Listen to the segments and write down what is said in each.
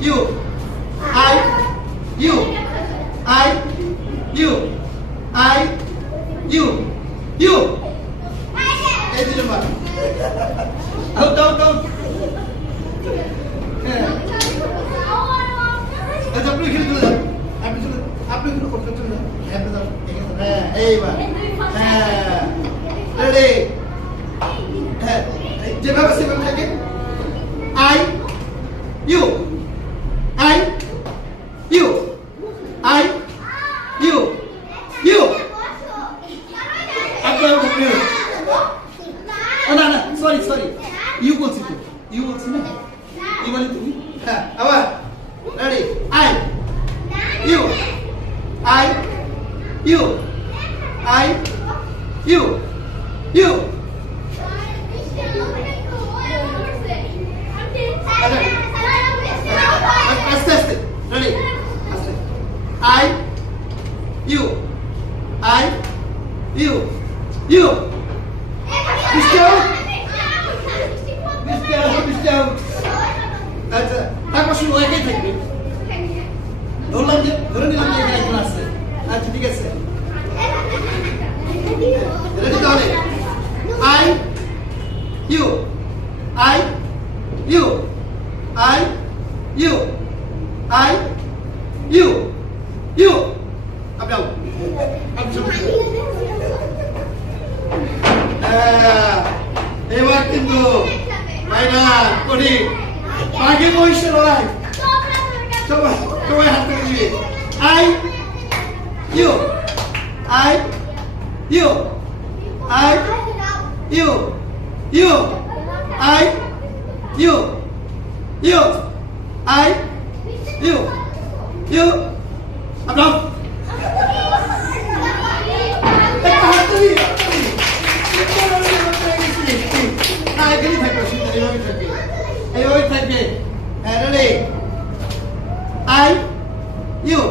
you I U I U I U ইউ এই 2 নম্বর out out out হ্যাঁ আচ্ছা আপনি খেলে চলে যান আপনি শুরু করতে চলে যান হ্যাঁ এইবার হ্যাঁ রেডি হ্যাঁ যেভাবে সেভাবে থাকে আই you I U I U you আপনার না না সরি সরি ইউ বলছি তো ইউ বলছি না ইউ বলি তুমি হ্যাঁ আবার ready I U I U I U ইউ আস্তে আস্তে রেডি আস্তে আই ইউ আই ইউ ইউ আচ্ছা তারপর শুরু একই থাকবে ধরলাম যে ধরে নিলাম যে এখানে একজন আসছে আচ্ছা ঠিক আছে রেডি তাহলে I you I U I U I U you আপনাও এবার কিন্তু ফাইনাল করি আগে বসে লড়াই সবাই সবাই হাত করে দিবে I you I U I U you I U you I U you আপনাও এখানেই থাকবে এইভাবে থাকবে এইভাবে থাকবে হ্যাঁ ready I U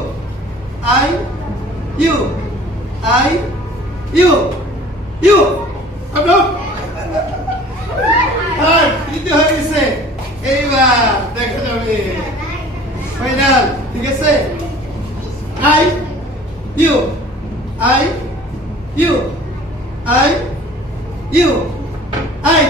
I U I U you আপনার আর দিতে হয়ে গেছে এইবার দেখা যাবে ফাইনাল ঠিক আছে I U I U I U I